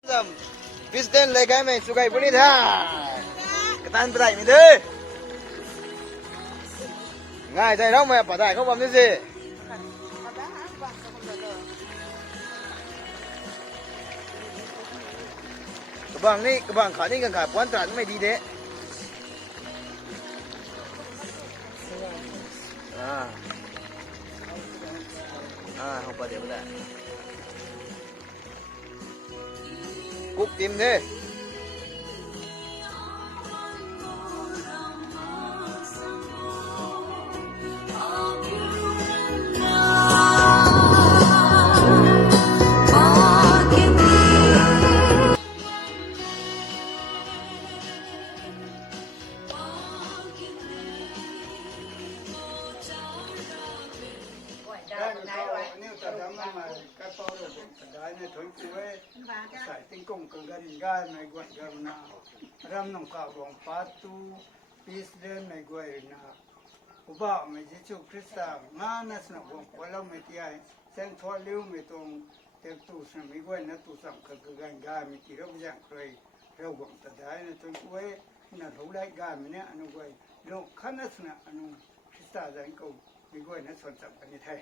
Piston lagi mai sukai puni dah. Ketan berai mi deh. Ngaiใจเราไม่ปะได้เขาบอกนี่สิกระบังนี่กระบังขานี่กันขาปวนตราไม่ดีเด้เขาปะเดี๋ยวไม่ได้กุ๊กติมเด้ใส่ติ้งกงกังกันง่ายไม่กวนกันนะรำน้องข้าวของปาตูปีสเดนไม่กวนนะอุบะไม่ใช่ชุกคริสต์งานนั้นนะผมว่าเราไม่ที่ไอเส้นทอดเลี้ยวไม่ตรงเต็มตู้สมัยกวนนะตู้สังกัดกันง่ายไม่ที่เราอย่างเคยเราหวังแต่ได้นะจนกวนนั่นรู้ได้ง่ายมันเนี่ยอนุกวนโลกขันนั้นนะอนุคริสต์จังก็ไม่กวนนะส่วนสำคัญที่ไทย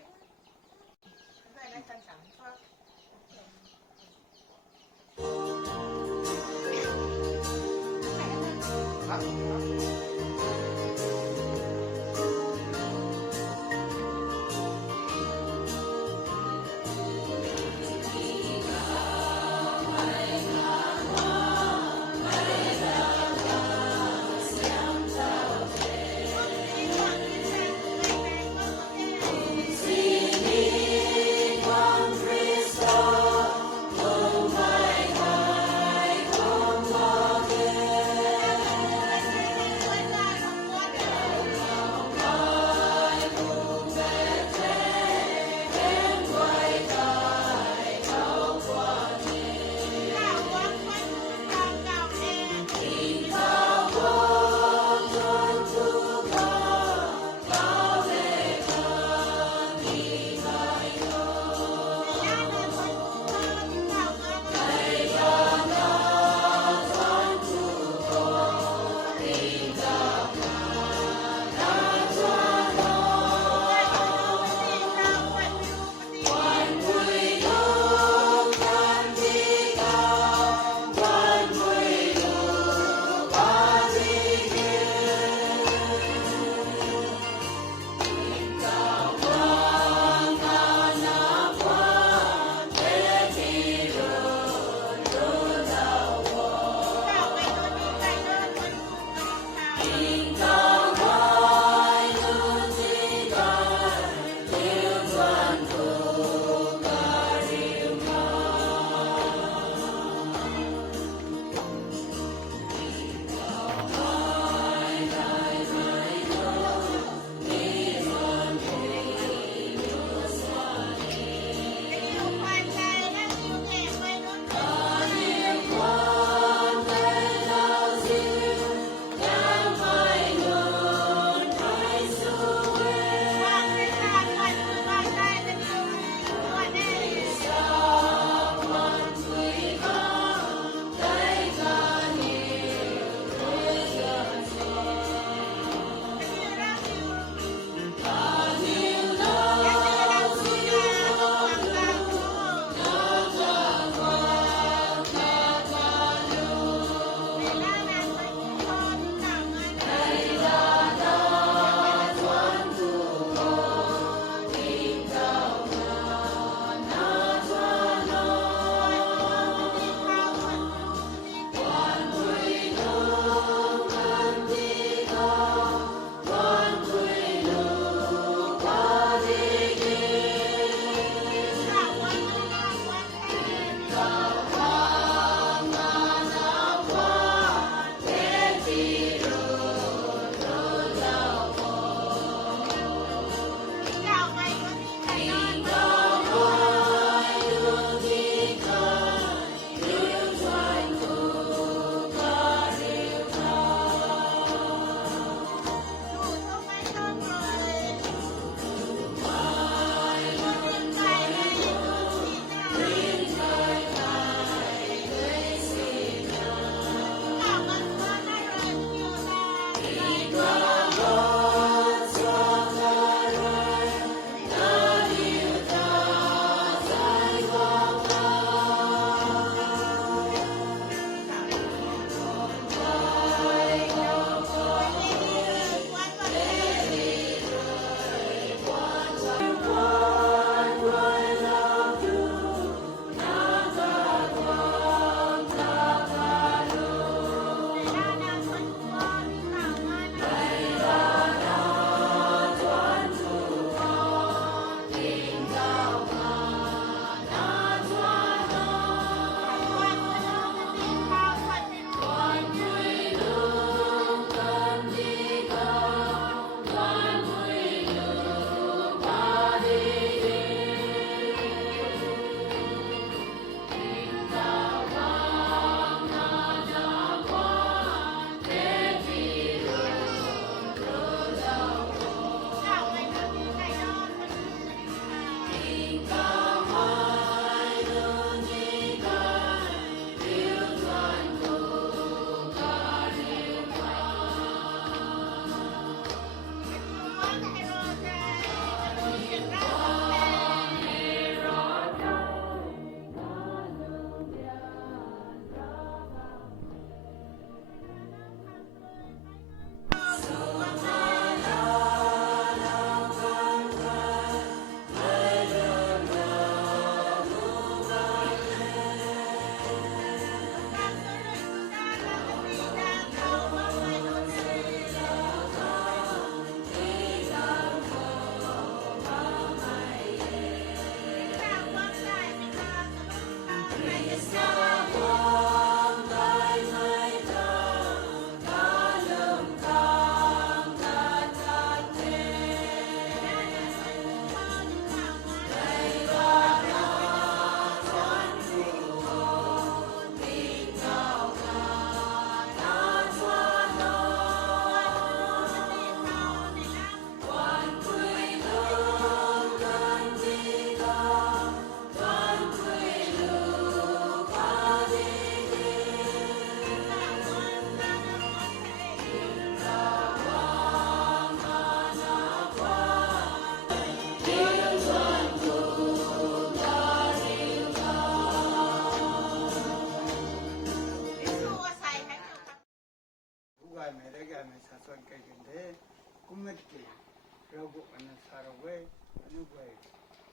เว้ยอนุเว้ย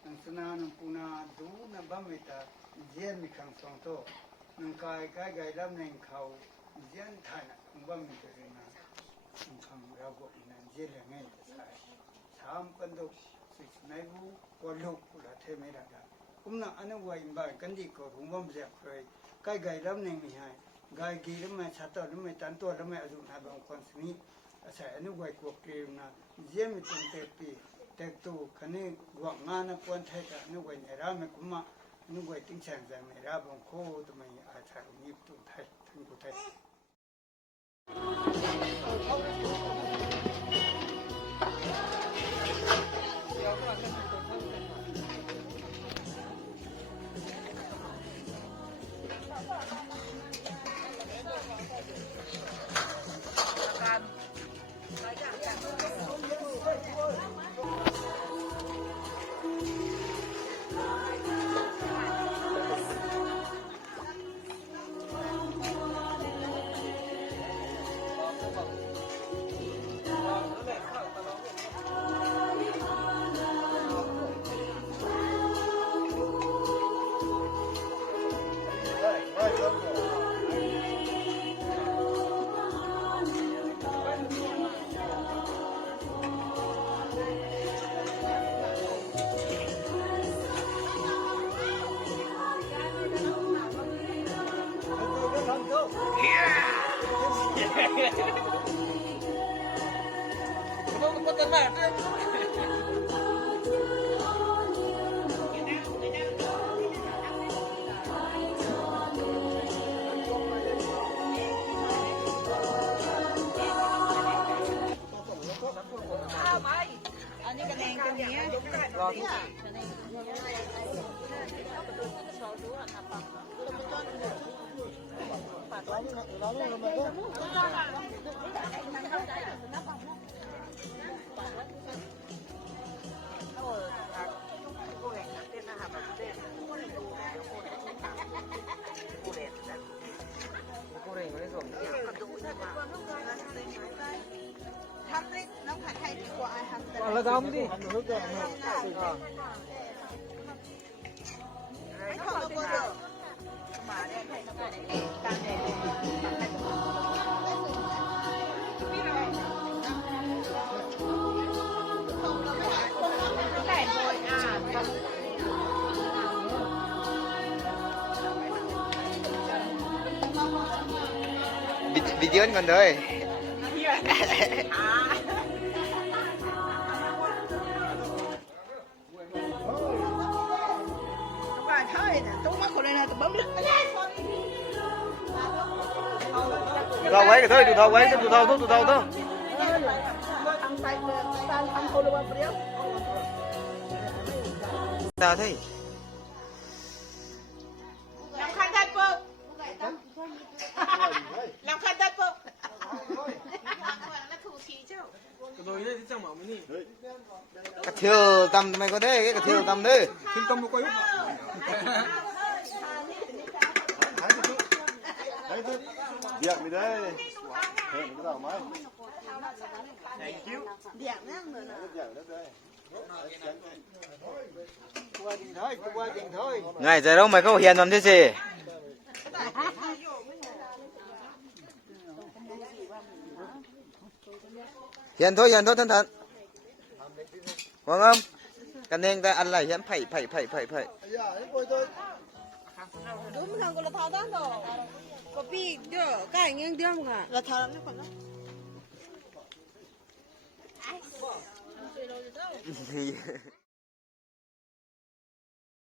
นังสนานังปูนาดูนับไม่ตาเจียนมีคำสองโตนังกายกายกายรับในเขาเจียนทานบัไม่ตัวนะนังคำเราบอกนังเจียนยังไงถามกันดูสิไหนบูก็ลูกกูละเทไม่ได้ผมน่ะอนุเว้ยบ้านกันดีก็รู้ว่ามันจะเคยกายกายรับในไม่ให้กายกีแล้วไม่ชัดตัวแล้วไม่ตันตัวแล้วไม่อดุนาบางคนสนิใช่อนุวัยกวกเรียนนะเยี่ยมตรงเตปีแต่ตัวคันนี้กวกงานกวนไทยกับอนุวัยในราไม่กุมมาอนุวัยติ้งแฉงใจไม่ราบางโคทำไมอาชาอุนิบตุไทยทั้งกุไทยเราทำดิbị dướn còn đời tụi thầu quấy cái thôi tụi thầu quấy tụi thầu thôi sao thế làm khăn đất vợ làm khăn đất vợ cà thiêu tầm mày có thế cái cà thiêu tầm đấy xin tâm một quay Điện đi đây. Hẹn cái đầu máy. điện nữa Điện đất đây. qua điện thôi ngày giờ đâu mày có hiền làm thế gì hiền thôi thân thận vâng không cái nên ta ăn lại hiền phải đúng thằng con là tháo đó rồi có bị đưa cái anh đưa mà là tháo nó còn nó